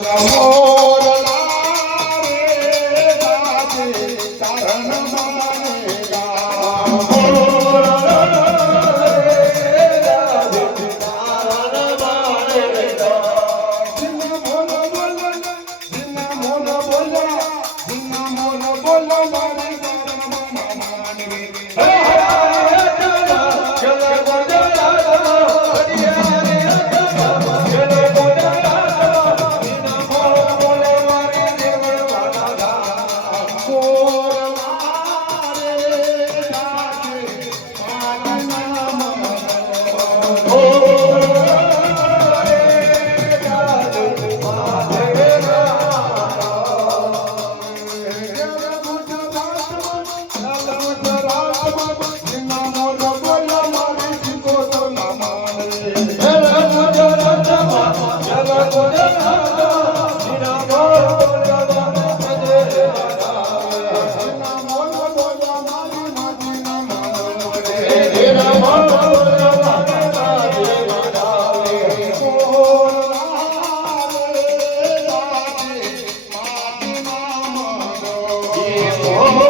મોર લારે ગાજે ચરણ માને ગા મોર લારે ગાજે ચરણ માને ગા જીના મોન બોલ જીના મોન બોલ જીના મોન બોલ માને ગા માનવી હે Oh